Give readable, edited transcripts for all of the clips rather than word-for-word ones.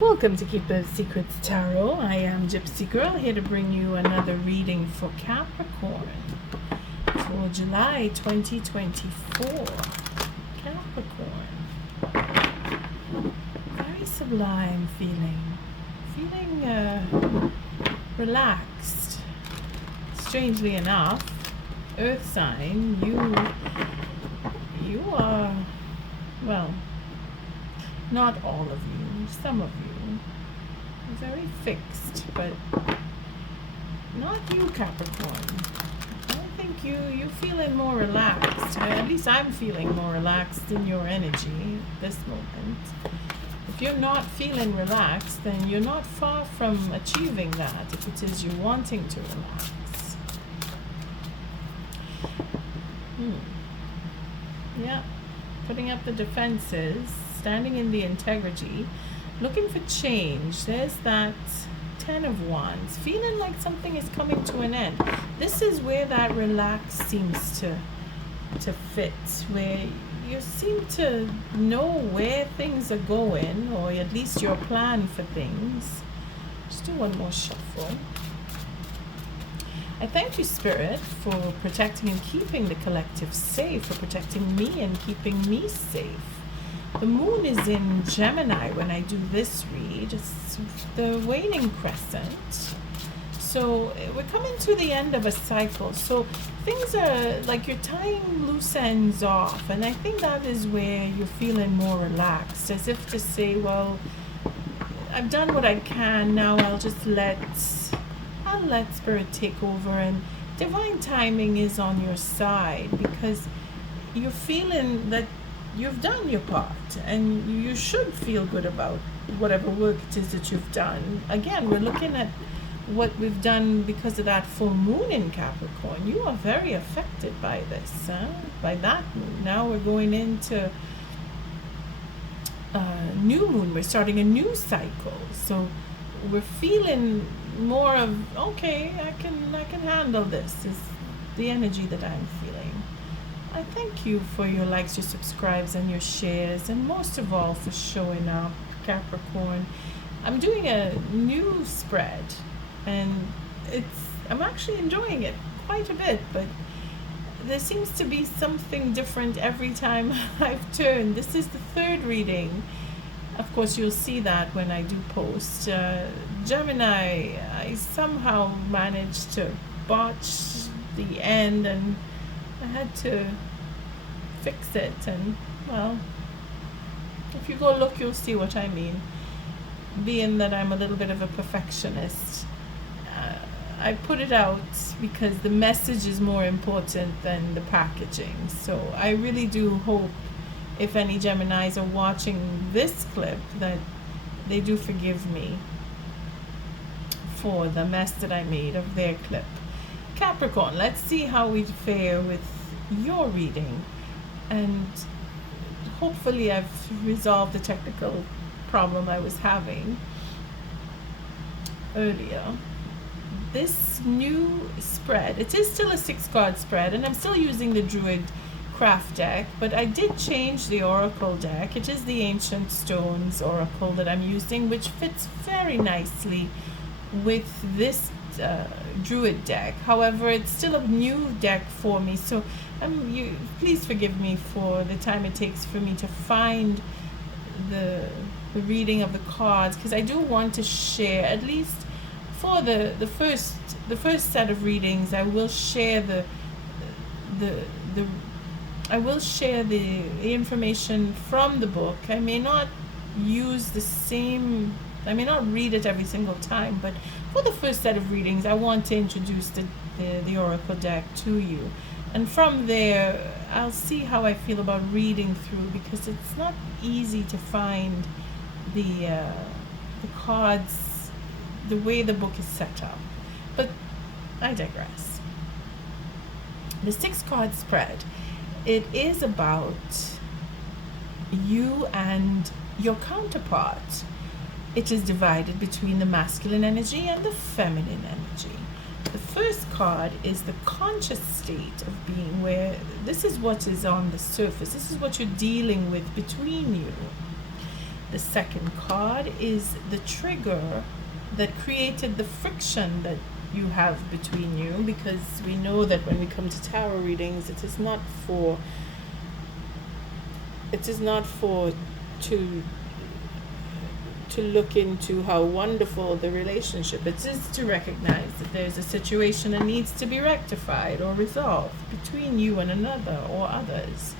Welcome to Keeper Secrets Tarot. I am Gypsy Girl, here to bring you another reading for Capricorn for July 2024. Capricorn. Very sublime feeling. Feeling relaxed. Strangely enough, Earth sign, you are, well, not all of you, some of you, very fixed, but not you, Capricorn. I think you feeling more relaxed. At least I'm feeling more relaxed in your energy at this moment. If you're not feeling relaxed, then you're not far from achieving that, if it is you're wanting to relax. Yeah, putting up the defenses, standing in the integrity, looking for change. There's that 10 of Wands, feeling like something is coming to an end. This is where that relax seems to fit, where you seem to know where things are going, or at least your plan for things. Just do one more shuffle. I thank you, Spirit, for protecting and keeping the collective safe, for protecting me and keeping me safe. The moon is in Gemini when I do this read. It's the waning crescent. So we're coming to the end of a cycle. So things are like you're tying loose ends off. And I think that is where you're feeling more relaxed, as if to say, well, I've done what I can. Now I'll let Spirit take over, and divine timing is on your side, because you're feeling that you've done your part, and you should feel good about whatever work it is that you've done. Again, we're looking at what we've done because of that full moon in Capricorn. You are very affected by this, by that moon. Now we're going into new moon. We're starting a new cycle, so we're feeling more of, okay, I can handle this, is the energy that I'm feeling. I thank you for your likes, your subscribes, and your shares, and most of all for showing up, Capricorn. I'm doing a new spread, and I'm actually enjoying it quite a bit, but there seems to be something different every time I've turned. This is the third reading. Of course, you'll see that when I do post. Gemini, I somehow managed to botch the end, and I had to fix it. And, well, if you go look, you'll see what I mean. Being that I'm a little bit of a perfectionist, I put it out because the message is more important than the packaging. So I really do hope, if any Geminis are watching this clip, that they do forgive me for the mess that I made of their clip. Capricorn, let's see how we fare with your reading, and hopefully I've resolved the technical problem I was having earlier. This new spread, it is still a 6-card spread, and I'm still using the Druid craft deck, but I did change the Oracle deck. It is the Ancient Stones Oracle that I'm using, which fits very nicely with this Druid deck. However, it's still a new deck for me, so please forgive me for the time it takes for me to find the reading of the cards, because I do want to share, at least for the first set of readings, I will share the information from the book. I may not read it every single time, but for the first set of readings, I want to introduce the Oracle deck to you. And from there, I'll see how I feel about reading through, because it's not easy to find the cards, the way the book is set up. But I digress. The 6-card spread, it is about you and your counterpart. It is divided between the masculine energy and the feminine energy. The first card is the conscious state of being, where this is what is on the surface. This is what you're dealing with between you. The second card is the trigger that created the friction that you have between you, because we know that when we come to tarot readings, it is not for to look into how wonderful the relationship. It is to recognize that there's a situation that needs to be rectified or resolved between you and another or others.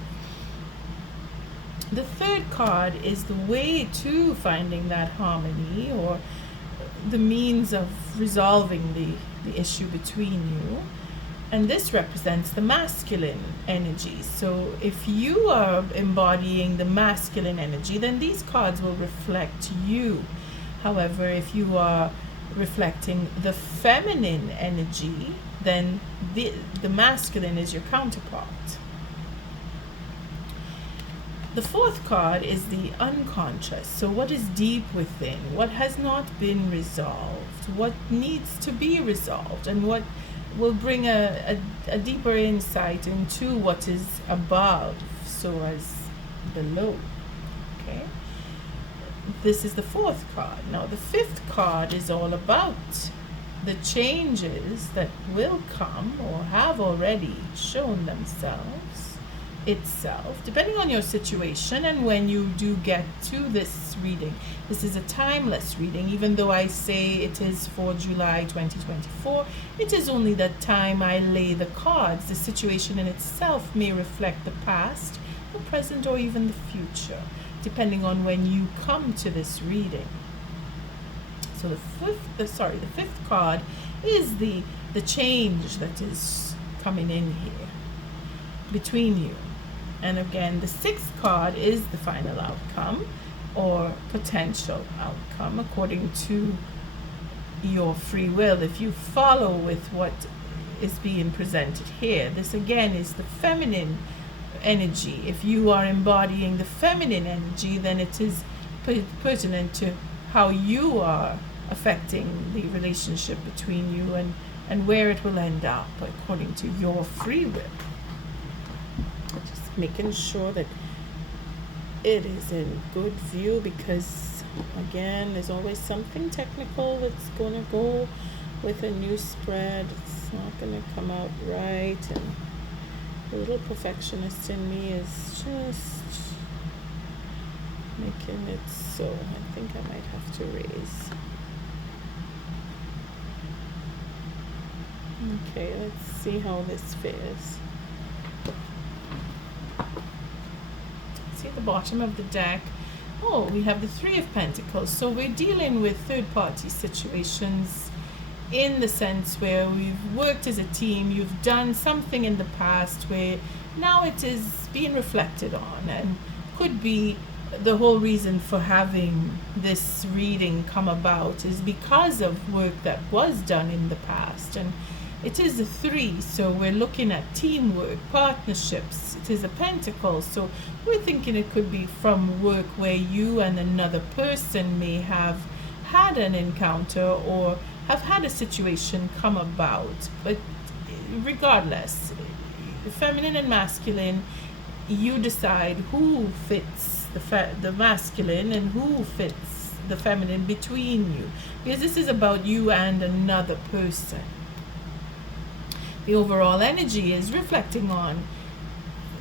The third card is the way to finding that harmony, or the means of resolving the issue between you. And this represents the masculine energy. So if you are embodying the masculine energy, then these cards will reflect you. However, if you are reflecting the feminine energy, then the masculine is your counterpart. The fourth card is the unconscious. So what is deep within? What has not been resolved? What needs to be resolved? And what will bring a deeper insight into what is above, so as below. Okay? This is the fourth card. Now the fifth card is all about the changes that will come or have already shown themselves itself, depending on your situation and when you do get to this reading. This is a timeless reading, even though I say it is for July 2024. It is only the time I lay the cards. The situation in itself may reflect the past, the present, or even the future, depending on when you come to this reading. So the fifth card is the change that is coming in here between you. And again, the sixth card is the final outcome or potential outcome according to your free will. If you follow with what is being presented here, this again is the feminine energy. If you are embodying the feminine energy, then it is pertinent to how you are affecting the relationship between you and where it will end up according to your free will. Just making sure that it is in good view, because again, there's always something technical that's going to go with a new spread. It's not going to come out right, and the little perfectionist in me is just making it so. I think I might have to raise. Okay, let's see how this fares. See the bottom of the deck. Oh, we have the Three of Pentacles. So we're dealing with third-party situations in the sense where we've worked as a team. You've done something in the past where now it is being reflected on, and could be the whole reason for having this reading come about is because of work that was done in the past. And it is a 3, so we're looking at teamwork, partnerships. It is a pentacle, so we're thinking it could be from work where you and another person may have had an encounter or have had a situation come about. But regardless, feminine and masculine, you decide who fits the masculine and who fits the feminine between you, because this is about you and another person. The overall energy is reflecting on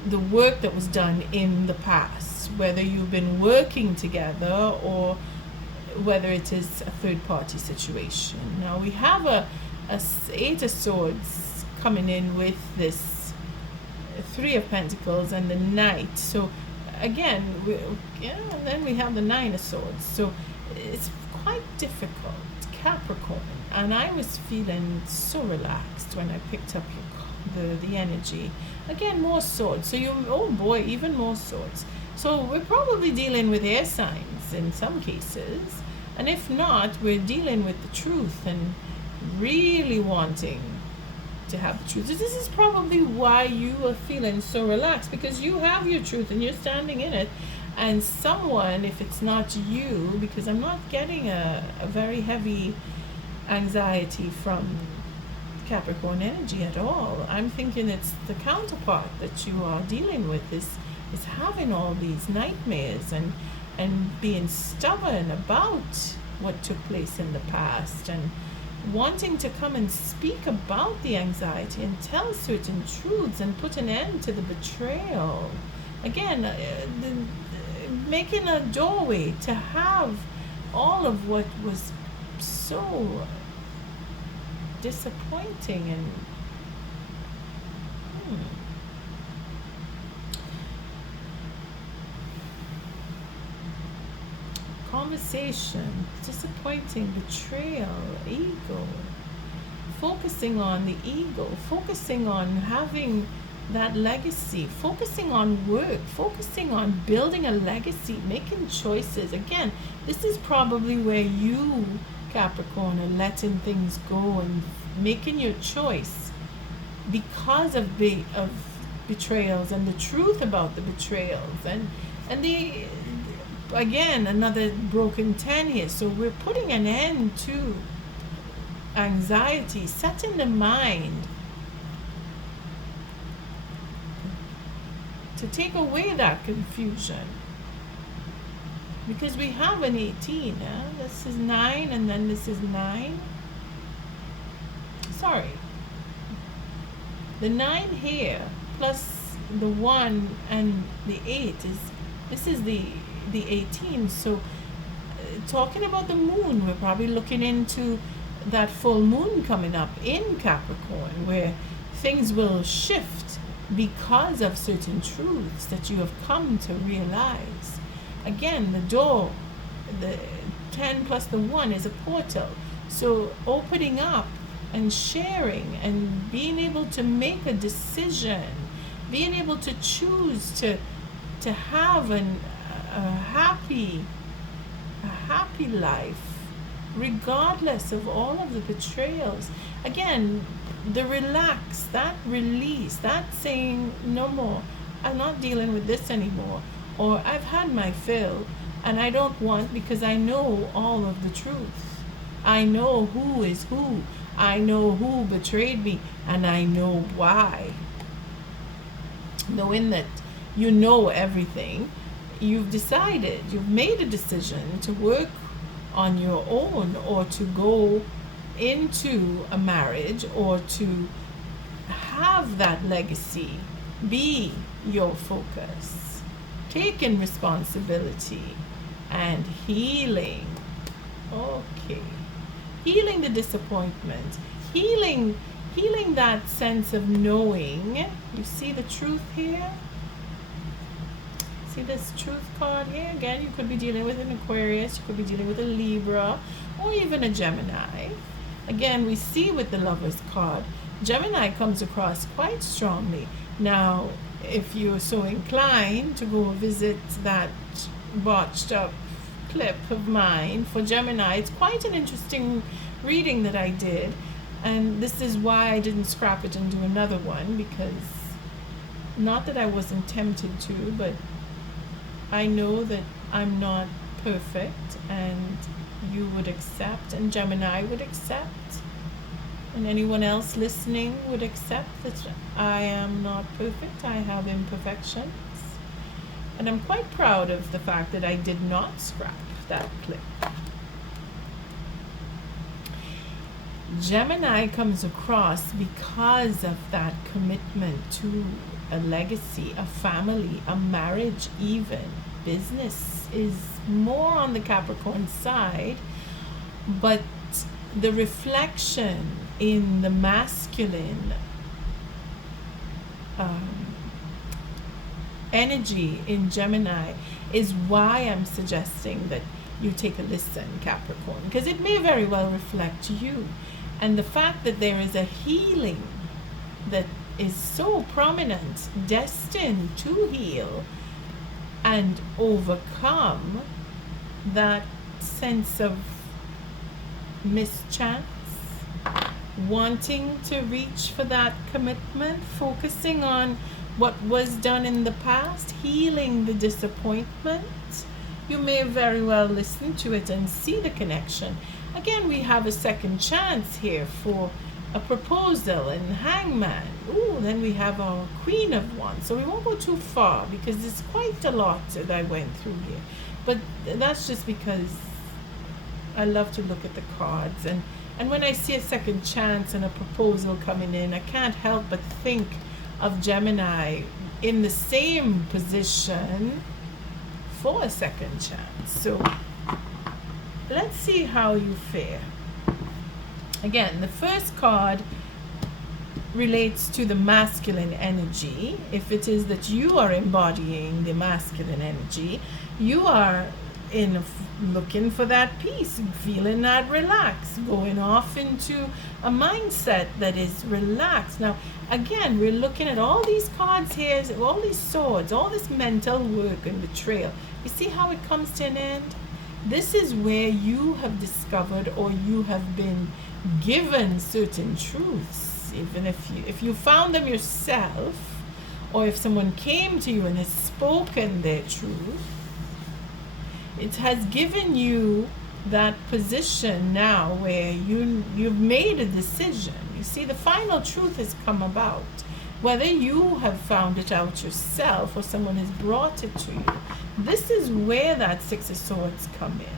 the work that was done in the past, whether you've been working together or whether it is a third-party situation. Now we have a Eight of Swords coming in with this Three of Pentacles and the Knight. So again, and then we have the Nine of Swords. So it's quite difficult, Capricorn. And I was feeling so relaxed when I picked up the energy. Again, more swords. So oh boy, even more swords. So we're probably dealing with air signs in some cases. And if not, we're dealing with the truth and really wanting to have the truth. This is probably why you are feeling so relaxed, because you have your truth and you're standing in it. And someone, if it's not you, because I'm not getting a very heavy anxiety from Capricorn energy at all. I'm thinking it's the counterpart that you are dealing with is having all these nightmares and being stubborn about what took place in the past, and wanting to come and speak about the anxiety and tell certain truths and put an end to the betrayal. Again, making a doorway to have all of what was so disappointing and conversation, disappointing, betrayal, ego, focusing on the ego, focusing on having that legacy, focusing on work, focusing on building a legacy, making choices. Again, this is probably where you, Capricorn, are letting things go and making your choice because of betrayals and the truth about the betrayals, and the again another broken 10 here. So we're putting an end to anxiety, setting the mind to take away that confusion, because we have an 18. This is 9 and then this is 9. Sorry, the 9 here plus the 1 and the 8 is, this is the 18. So talking about the moon, we're probably looking into that full moon coming up in Capricorn, where things will shift because of certain truths that you have come to realize. Again, the door, the 10 plus the 1 is a portal. So opening up and sharing and being able to make a decision, being able to choose to have a happy life regardless of all of the betrayals. Again, the relax, that release, that saying no more, I'm not dealing with this anymore, or I've had my fill and I don't want, because I know all of the truth. I know who is who. I know who betrayed me, and I know why. Knowing that you know everything, you've decided, you've made a decision to work on your own, or to go into a marriage, or to have that legacy be your focus. Taking responsibility and healing. Okay. Healing the disappointment. Healing that sense of knowing. You see the truth here? See this truth card here? Again, you could be dealing with an Aquarius, you could be dealing with a Libra, or even a Gemini. Again, we see with the Lovers card, Gemini comes across quite strongly. Now, if you're so inclined to go visit that botched up clip of mine for Gemini, it's quite an interesting reading that I did. And this is why I didn't scrap it and do another one, because not that I wasn't tempted to, but I know that I'm not perfect, and you would accept, and Gemini would accept, and anyone else listening would accept that I am not perfect. I have imperfections. And I'm quite proud of the fact that I did not scrap that clip. Gemini comes across because of that commitment to a legacy, a family, a marriage, even business is more on the Capricorn side, but the reflection in the masculine energy in Gemini is why I'm suggesting that you take a listen, Capricorn, because it may very well reflect you. And the fact that there is a healing that is so prominent, destined to heal and overcome that sense of mischance, wanting to reach for that commitment, focusing on what was done in the past, healing the disappointment. You may very well listen to it and see the connection. Again, we have a second chance here for a proposal and hangman. Ooh, then we have our Queen of Wands. So we won't go too far because there's quite a lot that I went through here. But that's just because I love to look at the cards, and when I see a second chance and a proposal coming in, I can't help but think of Gemini in the same position for a second chance. So let's see how you fare. Again, the first card relates to the masculine energy. If it is that you are embodying the masculine energy, you are looking for that peace, feeling that relaxed, going off into a mindset that is relaxed. Now, again, we're looking at all these cards here, all these swords, all this mental work and betrayal. You see how it comes to an end? This is where you have discovered, or you have been given certain truths. Even if you found them yourself, or if someone came to you and has spoken their truth, it has given you that position now where you've made a decision. You see, the final truth has come about. Whether you have found it out yourself or someone has brought it to you, this is where that Six of Swords come in.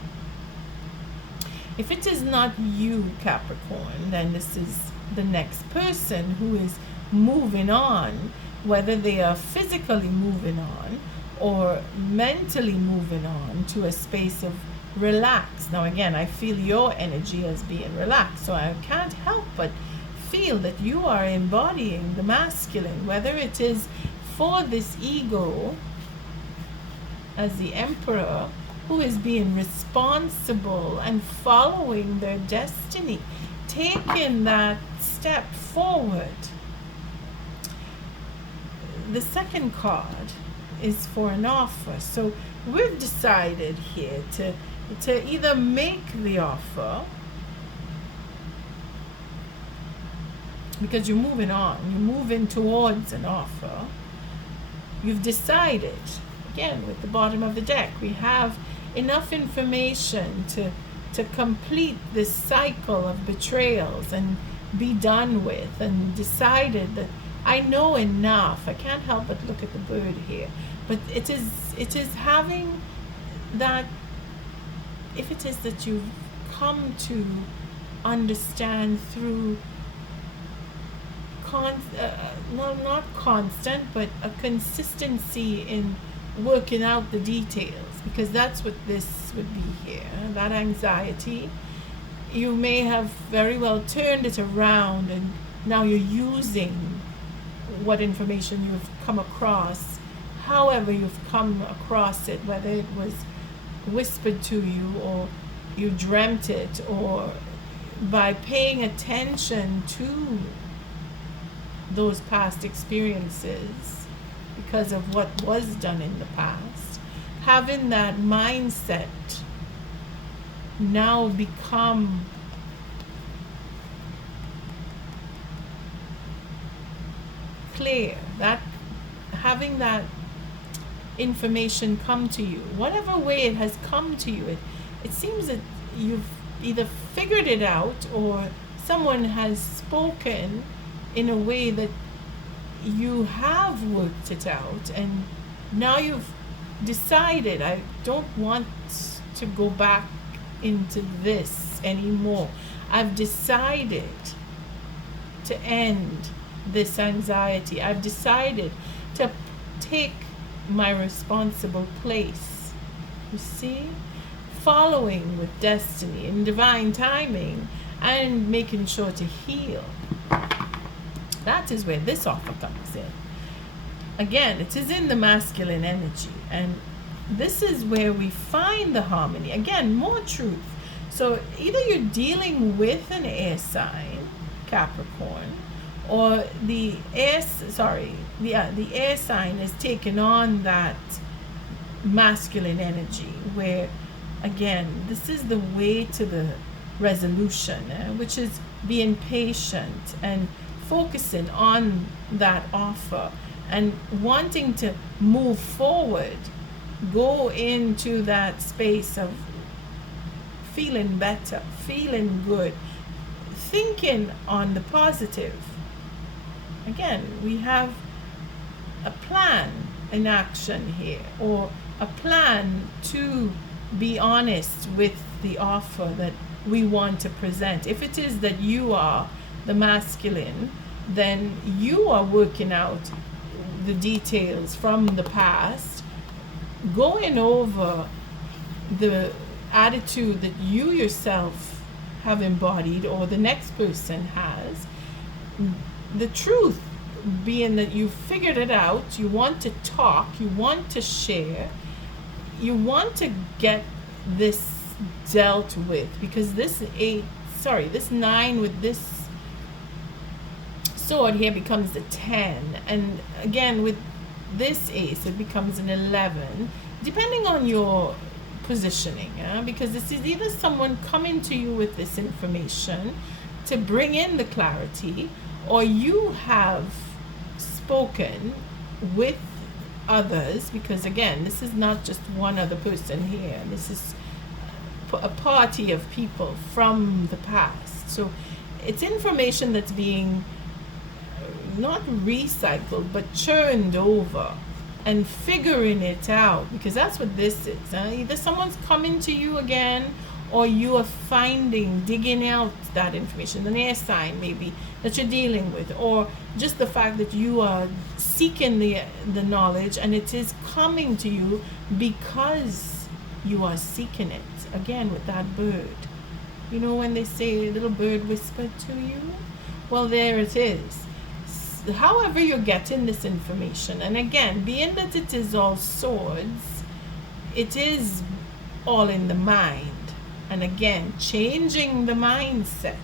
If it is not you, Capricorn, then this is the next person who is moving on, whether they are physically moving on or mentally moving on to a space of relax. Now again, I feel your energy as being relaxed, so I can't help but feel that you are embodying the masculine, whether it is for this ego as the Emperor, who is being responsible and following their destiny, taking that step forward. The second card is for an offer. So we've decided here to either make the offer, because you're moving on, you're moving towards an offer. You've decided, again, with the bottom of the deck, we have enough information to complete this cycle of betrayals and be done with, and decided that I know enough. I can't help but look at the bird here. But it is having that, if it is that you've come to understand through not constant, but a consistency in working out the details, because that's what this would be here. That anxiety, you may have very well turned it around, and now you're using what information you've come across, however you've come across it, whether it was whispered to you or you dreamt it, or by paying attention to those past experiences because of what was done in the past, having that mindset now become clear, that having that information come to you, whatever way it has come to you, it seems that you've either figured it out or someone has spoken in a way that you have worked it out, and now you've decided, I don't want to go back into this anymore. I've decided to end this anxiety. I've decided to take my responsible place. You see? Following with destiny and divine timing, and making sure to heal. That is where this offer comes in. Again, it is in the masculine energy, and this is where we find the harmony. Again, more truth. So either you're dealing with an air sign, Capricorn, or the air sign is taking on that masculine energy, where again, this is the way to the resolution, which is being patient and focusing on that offer and wanting to move forward, go into that space of feeling better, feeling good, thinking on the positive. Again, we have a plan in action here, or a plan to be honest with the offer that we want to present. If it is that you are the masculine, then you are working out the details from the past, going over the attitude that you yourself have embodied or the next person has. The truth being that you figured it out, you want to talk, you want to share, you want to get this dealt with, because this nine with this sword here becomes the 10, and again with this ace it becomes an 11, depending on your positioning, because this is either someone coming to you with this information to bring in the clarity, or you have spoken with others, because again this is not just one other person here, this is a party of people from the past. So it's information that's being not recycled but churned over and figuring it out, because that's what this is. Either someone's coming to you again, or you are digging out that information, an air sign maybe that you're dealing with, or just the fact that you are seeking the knowledge and it is coming to you because you are seeking it. Again with that bird, you know when they say a little bird whispered to you, well there it is. However you're getting this information, and again being that it is all swords, it is all in the mind, and again changing the mindset,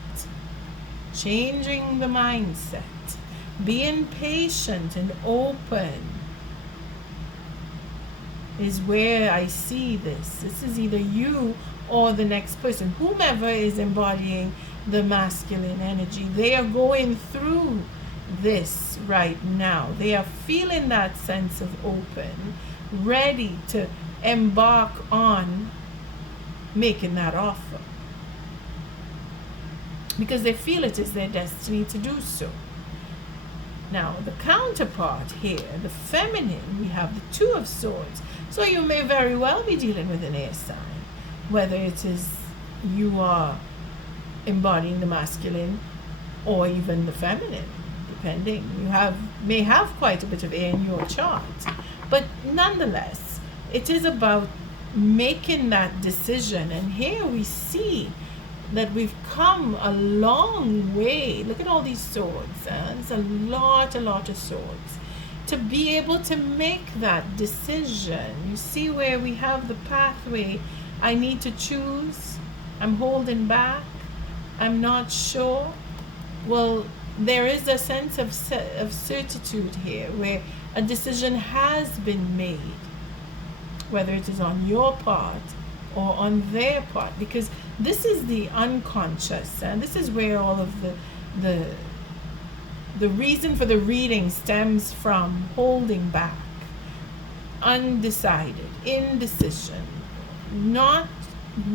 being patient and open is where I see this. This is either you or the next person, whomever is embodying the masculine energy. They are going through this right now. They are feeling that sense of open, ready to embark on making that offer, because they feel it is their destiny to do so. Now the counterpart here, the feminine, we have the Two of Swords. So you may very well be dealing with an air sign, whether it is you are embodying the masculine or even the feminine, depending. You may have quite a bit of air in your chart, but nonetheless it is about making that decision. And here we see that we've come a long way. Look at all these swords. There's a lot of swords to be able to make that decision. You see where we have the pathway. I need to choose. I'm holding back. I'm not sure. Well, there is a sense of certitude here where a decision has been made, whether it is on your part or on their part, because this is the unconscious, and this is where all of the reason for the reading stems from holding back, undecided, indecision, not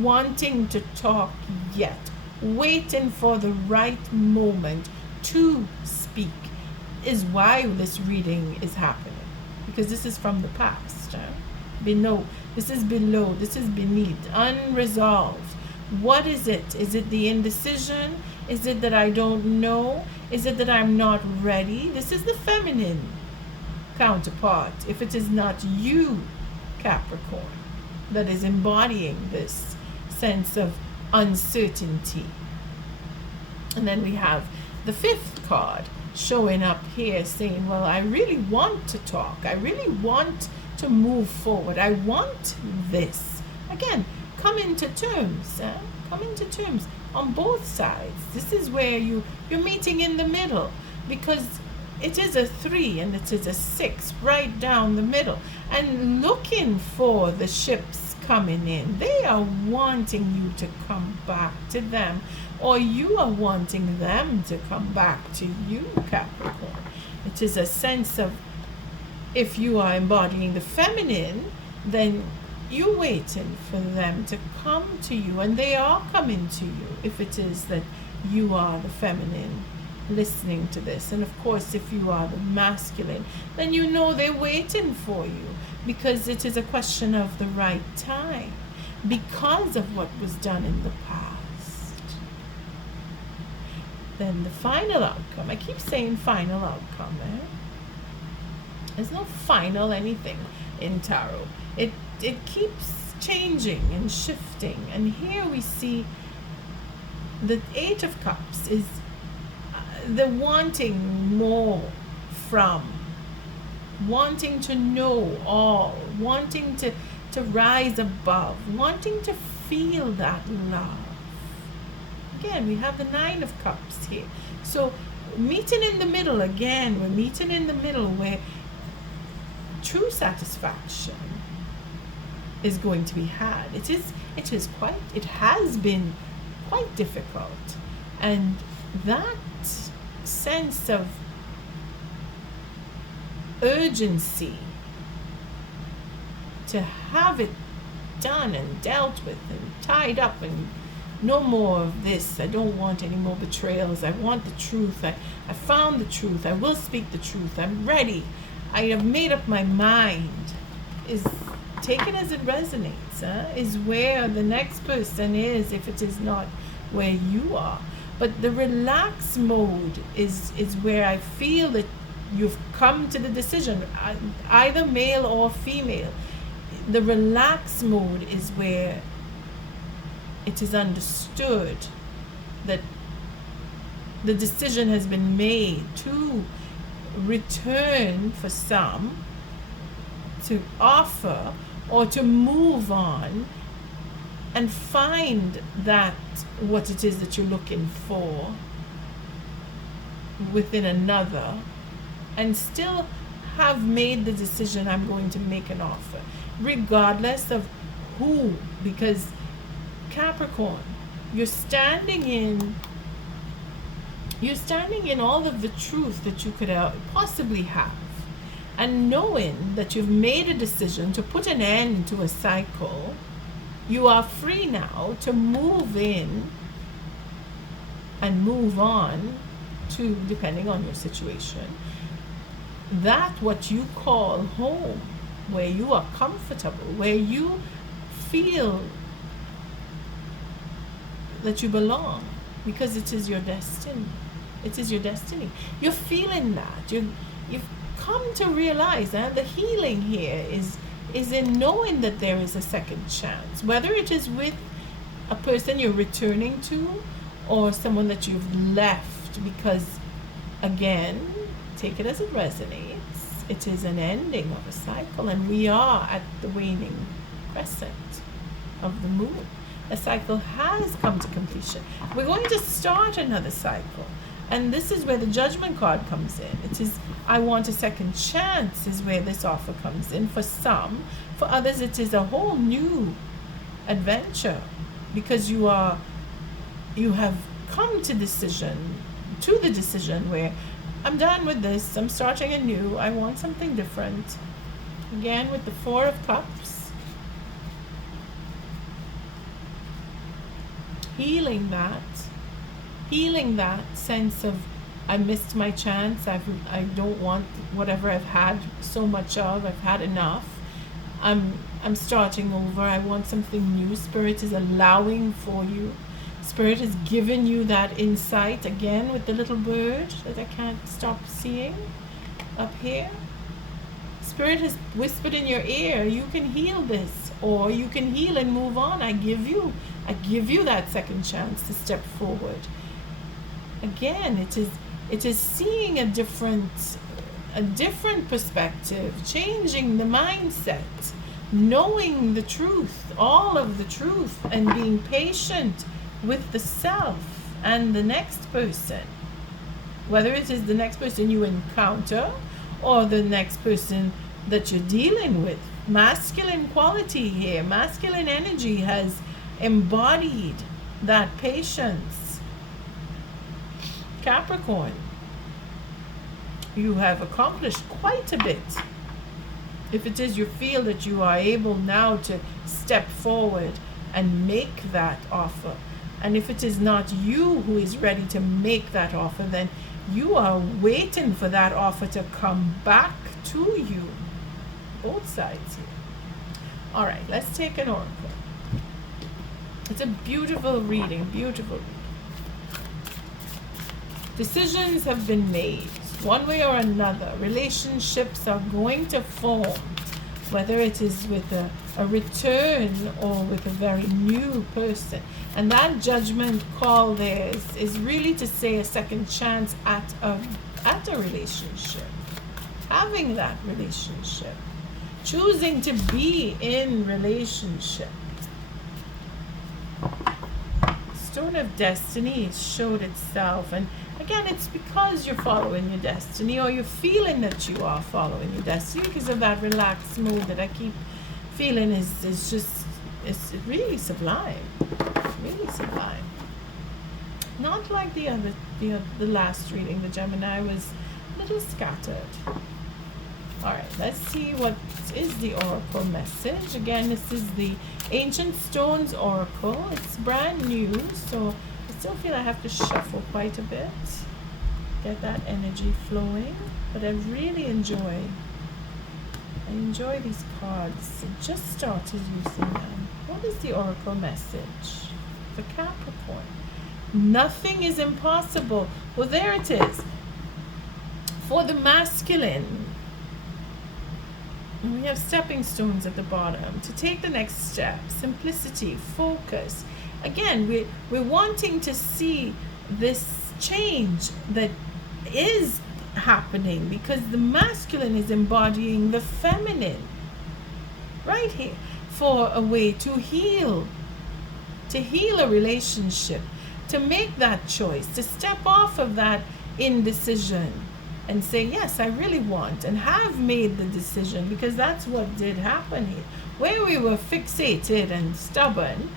wanting to talk yet, waiting for the right moment to speak, is why this reading is happening, because this is from the past. Below, this is beneath, unresolved. What is it? Is it the indecision? Is it that I don't know? Is it that I'm not ready? This is the feminine counterpart. If it is not you, Capricorn, that is embodying this sense of uncertainty. And then we have the fifth card showing up here saying, well, I really want to talk. I really want to move forward. I want this. Again, come into terms. Come into terms on both sides. This is where you're meeting in the middle, because it is a 3 and it is a 6 right down the middle, and looking for the ships coming in. They are wanting you to come back to them, or you are wanting them to come back to you, Capricorn. It is a sense of, if you are embodying the feminine, then you're waiting for them to come to you, and they are coming to you if it is that you are the feminine listening to this. And of course, if you are the masculine, then you know they're waiting for you, because it is a question of the right time, because of what was done in the past. Then the final outcome, I keep saying final outcome, there's no final anything in tarot. It keeps changing and shifting. And here we see the Eight of Cups is the wanting more from, wanting to know all, wanting to rise above, wanting to feel that love. Again, we have the Nine of Cups here. So meeting in the middle again, we're meeting in the middle where true satisfaction is going to be had. It has been quite difficult, and that sense of urgency to have it done and dealt with and tied up, and no more of this. I don't want any more betrayals. I want the truth. I found the truth. I will speak the truth. I'm ready. I have made up my mind. Is taken as it resonates, is where the next person is, if it is not where you are. But the relaxed mode is where I feel that you've come to the decision, either male or female. The relaxed mode is where it is understood that the decision has been made to return, for some, to offer or to move on and find that what it is that you're looking for within another, and still have made the decision, I'm going to make an offer, regardless of who. Because Capricorn, you're standing in all of the truth that you could possibly have, and knowing that you've made a decision to put an end to a cycle. You are free now to move in and move on to, depending on your situation, that what you call home, where you are comfortable, where you feel that you belong, because it is your destiny. It is your destiny. You're feeling that. You've come to realize that the healing here is in knowing that there is a second chance, whether it is with a person you're returning to or someone that you've left, because, again, take it as it resonates. It is an ending of a cycle, and we are at the waning crescent of the moon. A cycle has come to completion. We're going to start another cycle. And this is where the Judgment card comes in. It is, I want a second chance, is where this offer comes in for some. For others, it is a whole new adventure, because you have come to the decision where I'm done with this, I'm starting anew, I want something different. Again, with the Four of Cups. Healing that sense of, I missed my chance, I don't want whatever I've had so much of, I've had enough. I'm starting over, I want something new. Spirit is allowing for you. Spirit has given you that insight, again with the little bird that I can't stop seeing up here. Spirit has whispered in your ear, you can heal this, or you can heal and move on. I give you that second chance to step forward. Again, it is seeing a different perspective, changing the mindset, knowing the truth, all of the truth, and being patient with the self and the next person, whether it is the next person you encounter or the next person that you're dealing with. Masculine quality here, masculine energy has embodied that patience. Capricorn, you have accomplished quite a bit. If it is you feel that you are able now to step forward and make that offer, And if it is not you who is ready to make that offer, then you are waiting for that offer to come back to you. Both sides here. All right, let's take an oracle. It's a beautiful reading, beautiful reading. Decisions have been made, one way or another. Relationships are going to form, whether it is with a return or with a very new person. And that judgment call there is really to say a second chance at a relationship. Having that relationship. Choosing to be in relationship. Stone of Destiny showed itself, and again, it's because you're following your destiny, or you're feeling that you are following your destiny, because of that relaxed mood that I keep feeling is just, it's really sublime. Really sublime. Not like the last reading, the Gemini was a little scattered. All right, let's see what is the oracle message. Again, this is the Ancient Stones Oracle. It's brand new, so I still feel I have to shuffle quite a bit, get that energy flowing. But I really enjoy these cards. I just started using them. What is the oracle message for Capricorn? Nothing is impossible. Well, there it is. For the masculine, we have stepping stones at the bottom to take the next step. Simplicity, focus. Again, we're wanting to see this change that is happening, because the masculine is embodying the feminine right here, for a way to heal a relationship, to make that choice, to step off of that indecision and say, yes, I really want, and have made the decision, because that's what did happen here. Where we were fixated and stubborn,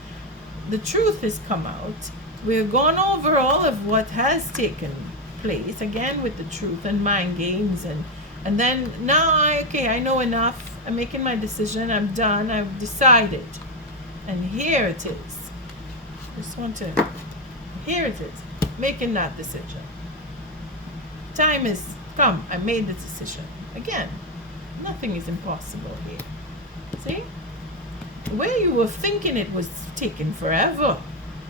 the truth has come out. We've gone over all of what has taken place, again with the truth and mind games, and then now I know enough. I'm making my decision. I'm done. I've decided. And here it is. Here it is, making that decision. Time has come. I made the decision. Again, nothing is impossible here. See? Where you were thinking it was taking forever,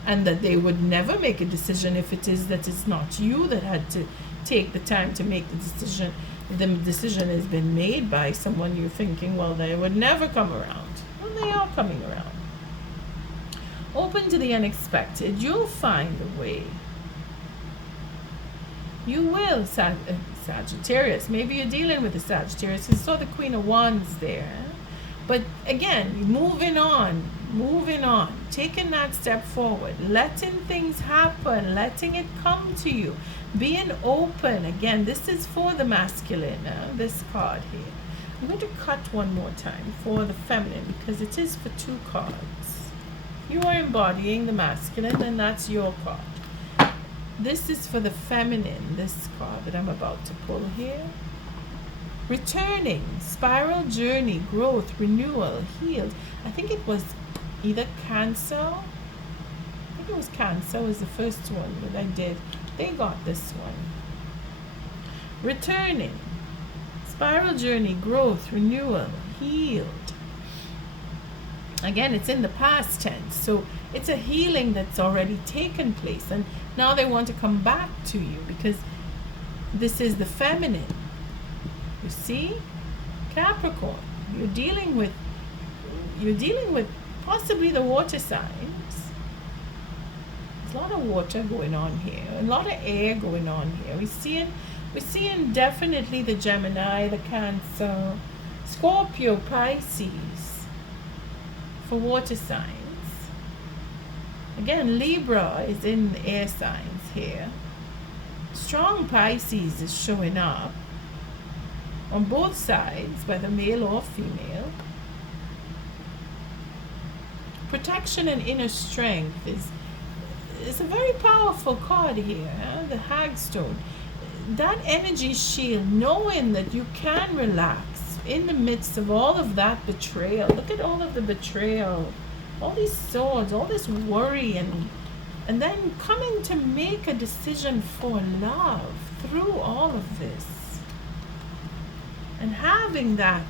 and that they would never make a decision if it is that it's not you that had to take the time to make the decision. The decision has been made by someone you're thinking, well, they would never come around. Well, they are coming around. Open to the unexpected. You'll find a way. You will, Sagittarius. Maybe you're dealing with a Sagittarius. You saw the Queen of Wands there. But again, moving on, taking that step forward, letting things happen, letting it come to you, being open. Again, this is for the masculine, this card here. I'm going to cut one more time for the feminine, because it is for two cards. You are embodying the masculine, and that's your card. This is for the feminine, this card that I'm about to pull here. Returning, spiral journey, growth, renewal, healed. I think it was either Cancer. I think it was Cancer was the first one that I did. They got this one. Returning, spiral journey, growth, renewal, healed. Again, it's in the past tense, so it's a healing that's already taken place, and now they want to come back to you, because this is the feminine. You see, Capricorn, you're dealing with possibly the water signs. There's a lot of water going on here, a lot of air going on here. We're seeing definitely the Gemini, the Cancer, Scorpio, Pisces for water signs. Again, Libra is in the air signs here. Strong Pisces is showing up on both sides, whether male or female. Protection and inner strength is a very powerful card here, the Hagstone. That energy shield, knowing that you can relax in the midst of all of that betrayal. Look at all of the betrayal, all these swords, all this worry and And then coming to make a decision for love through all of this. And having that,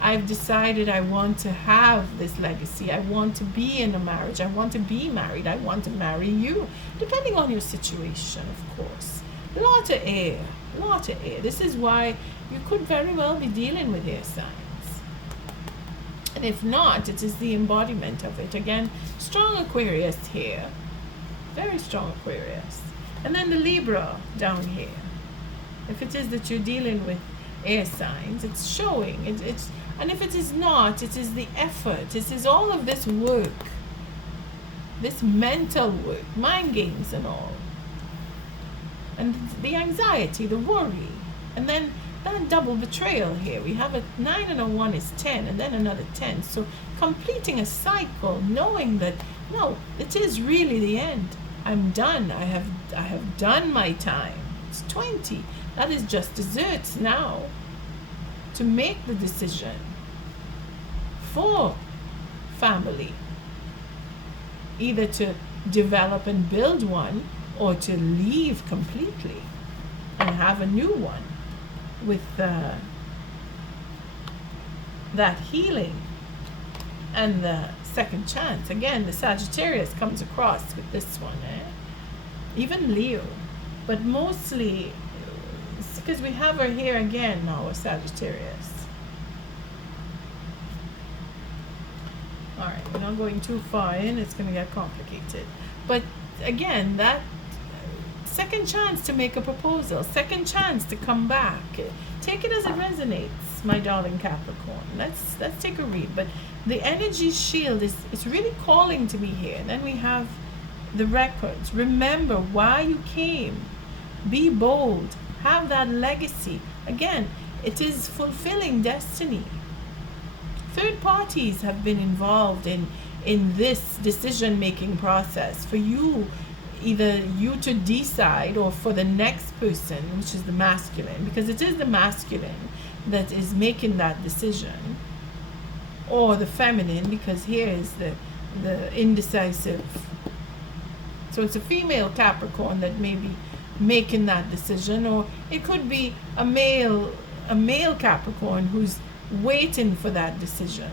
I've decided I want to have this legacy. I want to be in a marriage. I want to be married. I want to marry you. Depending on your situation, of course. Lot of air. Lot of air. This is why you could very well be dealing with air signs. And if not, it is the embodiment of it. Again, strong Aquarius here. Very strong Aquarius. And then the Libra down here. If it is that you're dealing with air signs, it's showing. It's and if it is not, it is the effort. It is all of this work. This mental work. Mind games and all. And the anxiety, the worry. And then that double betrayal here. We have a 9 and a 1 is 10, and then another 10. So completing a cycle, knowing that, no, it is really the end. I'm done. I have done my time. It's 20. That is just desserts now. To make the decision for family. Either to develop and build one, or to leave completely and have a new one with that healing and the second chance. Again, the Sagittarius comes across with this one, even Leo, but mostly because we have her here again now, a Sagittarius. All right, we're not going too far in, it's going to get complicated. But again, that second chance to make a proposal, second chance to come back. Take it as it resonates, my darling Capricorn. Let's take a read. But the energy shield is really calling to me here. And then we have the records. Remember why you came. Be bold. Have that legacy. Again, it is fulfilling destiny. Third parties have been involved in this decision-making process for you, either you to decide or for the next person, which is the masculine, because it is the masculine that is making that decision, or the feminine, because here is the indecisive. So it's a female Capricorn that may be making that decision, or it could be a male Capricorn who's waiting for that decision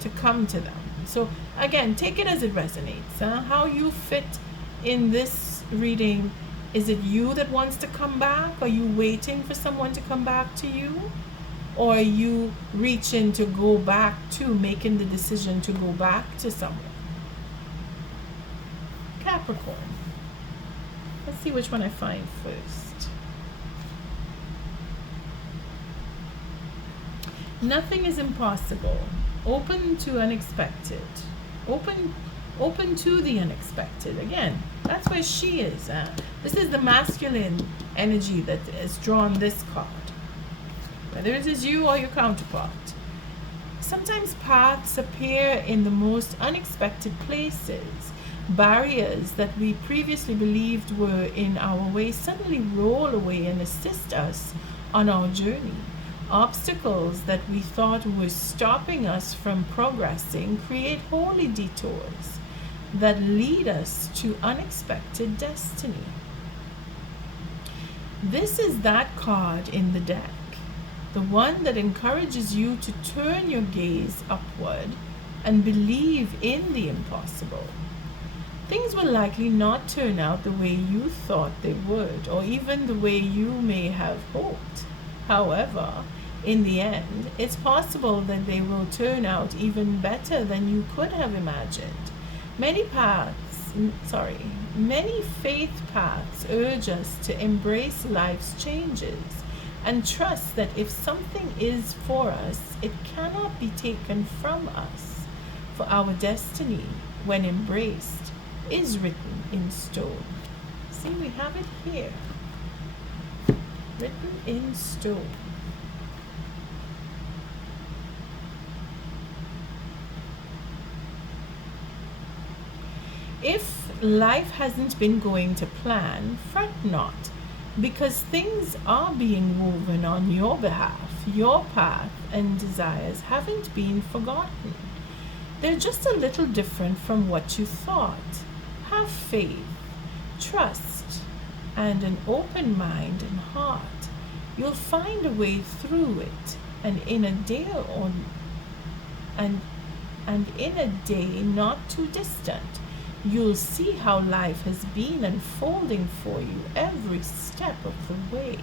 to come to them. So again, take it as it resonates. How you fit in this reading. Is it you that wants to come back? Are you waiting for someone to come back to you? Or are you reaching to go back to, making the decision to go back to someone? Capricorn. Let's see which one I find first. Nothing is impossible. Open to unexpected. Open to the unexpected. Again, that's where she is. This is the masculine energy that has drawn this card. Whether it is you or your counterpart. Sometimes paths appear in the most unexpected places. Barriers that we previously believed were in our way suddenly roll away and assist us on our journey. Obstacles that we thought were stopping us from progressing create holy detours that lead us to unexpected destiny. This is that card in the deck, the one that encourages you to turn your gaze upward and believe in the impossible. Things will likely not turn out the way you thought they would, or even the way you may have hoped. However, in the end, it's possible that they will turn out even better than you could have imagined. Many faith paths urge us to embrace life's changes and trust that if something is for us, it cannot be taken from us. For our destiny, when embraced, is written in stone. See, we have it here. Written in stone. If life hasn't been going to plan, fret not, because things are being woven on your behalf. Your path and desires haven't been forgotten. They're just a little different from what you thought. Have faith. trust and an open mind and heart, you'll find a way through it. And in a day not too distant, you'll see how life has been unfolding for you every step of the way.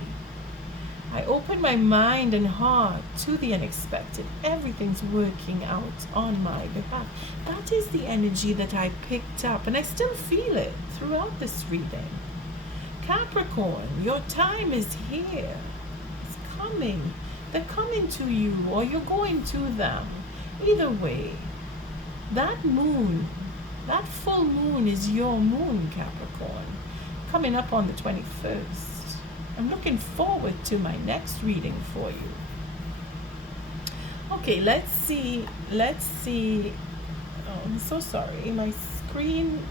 I open my mind and heart to the unexpected. Everything's working out on my behalf. That is the energy that I picked up, and I still feel it throughout this reading. Capricorn, your time is here. It's coming. They're coming to you, or you're going to them. Either way, that moon, that full moon is your moon, Capricorn, coming up on the 21st. I'm looking forward to my next reading for you. Okay, let's see. Oh, I'm so sorry. My screen.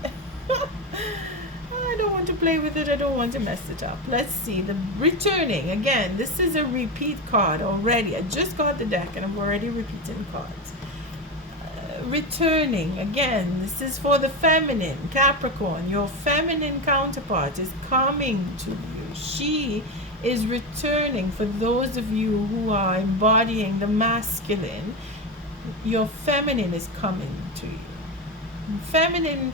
I don't want to play with it. I don't want to mess it up. Let's see. The returning. Again, this is a repeat card already. I just got the deck and I'm already repeating cards. Returning. Again, this is for the feminine. Capricorn, your feminine counterpart is coming to you. She is returning. For those of you who are embodying the masculine, your feminine is coming to you. Feminine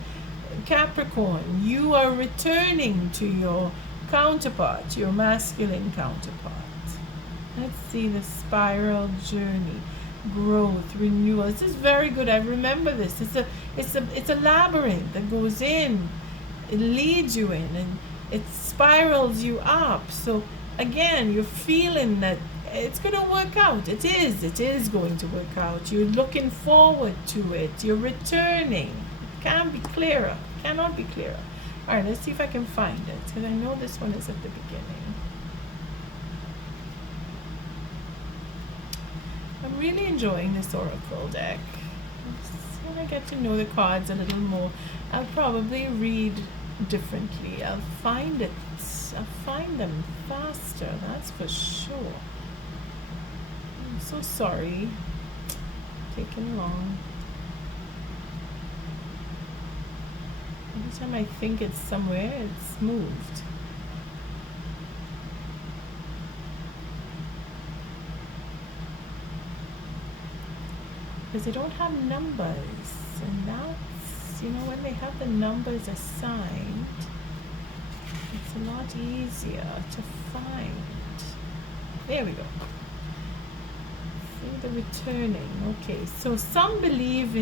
Capricorn, you are returning to your counterpart, your masculine counterpart. Let's see the spiral journey, growth, renewal. This is very good. I remember this. It's a labyrinth that goes in, it leads you in, and it spirals you up. So again, you're feeling that it's going to work out. It is going to work out. You're looking forward to it. You're returning. It can't be clearer. Cannot be clearer. All right, let's see if I can find it, because I know this one is at the beginning. I'm really enjoying this oracle deck. When I get to know the cards a little more, I'll probably read differently. I'll find them faster, that's for sure. I'm so sorry. Taking long. Every time I think it's somewhere, it's moved. Because they don't have numbers, and that's, when they have the numbers assigned, it's a lot easier to find. There we go. See the returning. Okay, so some believe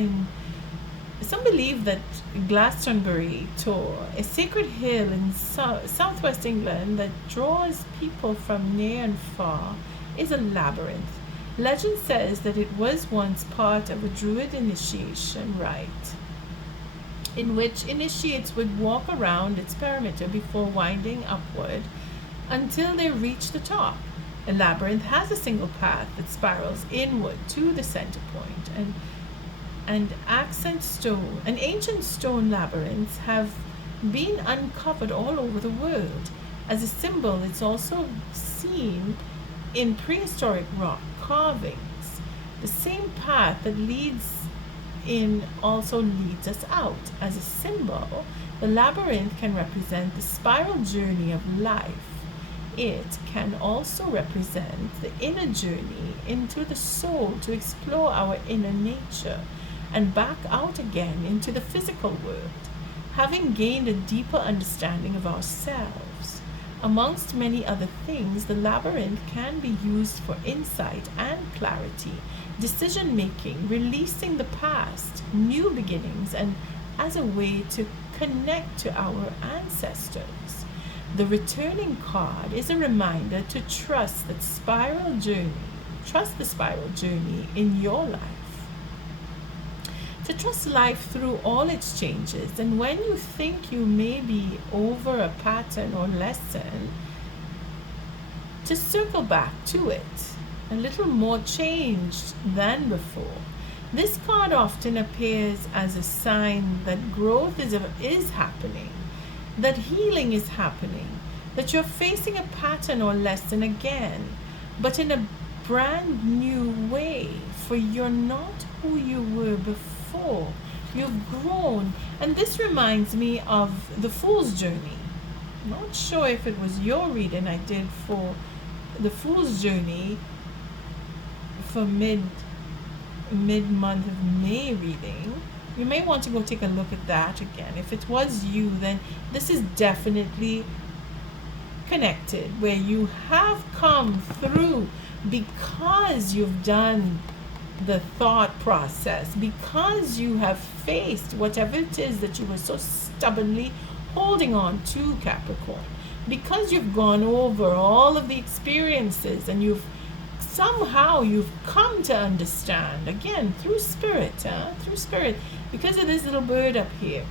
that Glastonbury Tor, a sacred hill in southwest England that draws people from near and far, is a labyrinth. Legend says that it was once part of a Druid initiation rite, in which initiates would walk around its perimeter before winding upward until they reach the top. A labyrinth has a single path that spirals inward to the center point, and ancient stone labyrinths have been uncovered all over the world. As a symbol, it's also seen in prehistoric rock carvings. The same path that leads in also leads us out. As a symbol, the labyrinth can represent the spiral journey of life. It can also represent the inner journey into the soul to explore our inner nature and back out again into the physical world, having gained a deeper understanding of ourselves. Amongst many other things, the labyrinth can be used for insight and clarity, decision making, releasing the past, new beginnings, and as a way to connect to our ancestors. The returning card is a reminder to trust the spiral journey in your life. To trust life through all its changes, and when you think you may be over a pattern or lesson, to circle back to it, a little more changed than before. This card often appears as a sign that growth is happening, that healing is happening, that you're facing a pattern or lesson again, but in a brand new way, for you're not who you were before. You've grown. And this reminds me of the Fool's Journey. Not sure if it was your reading I did for the Fool's Journey for mid-month of May reading. You may want to go take a look at that again. If it was you, then this is definitely connected, where you have come through because you've done the thought process, because you have faced whatever it is that you were so stubbornly holding on to, Capricorn, because you've gone over all of the experiences and you've come to understand, again, through spirit, because of this little bird up here.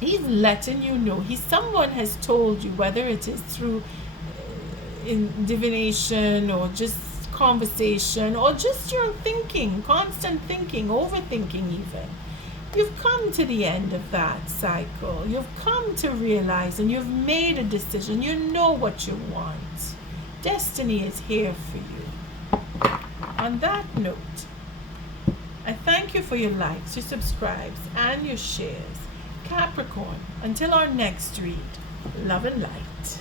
He's letting you know. Someone has told you, whether it is through in divination or just conversation or just your thinking, constant thinking, overthinking even. You've come to the end of that cycle. You've come to realize and you've made a decision. You know what you want. Destiny is here for you. On that note, I thank you for your likes, your subscribes, and your shares. Capricorn, until our next read, love and light.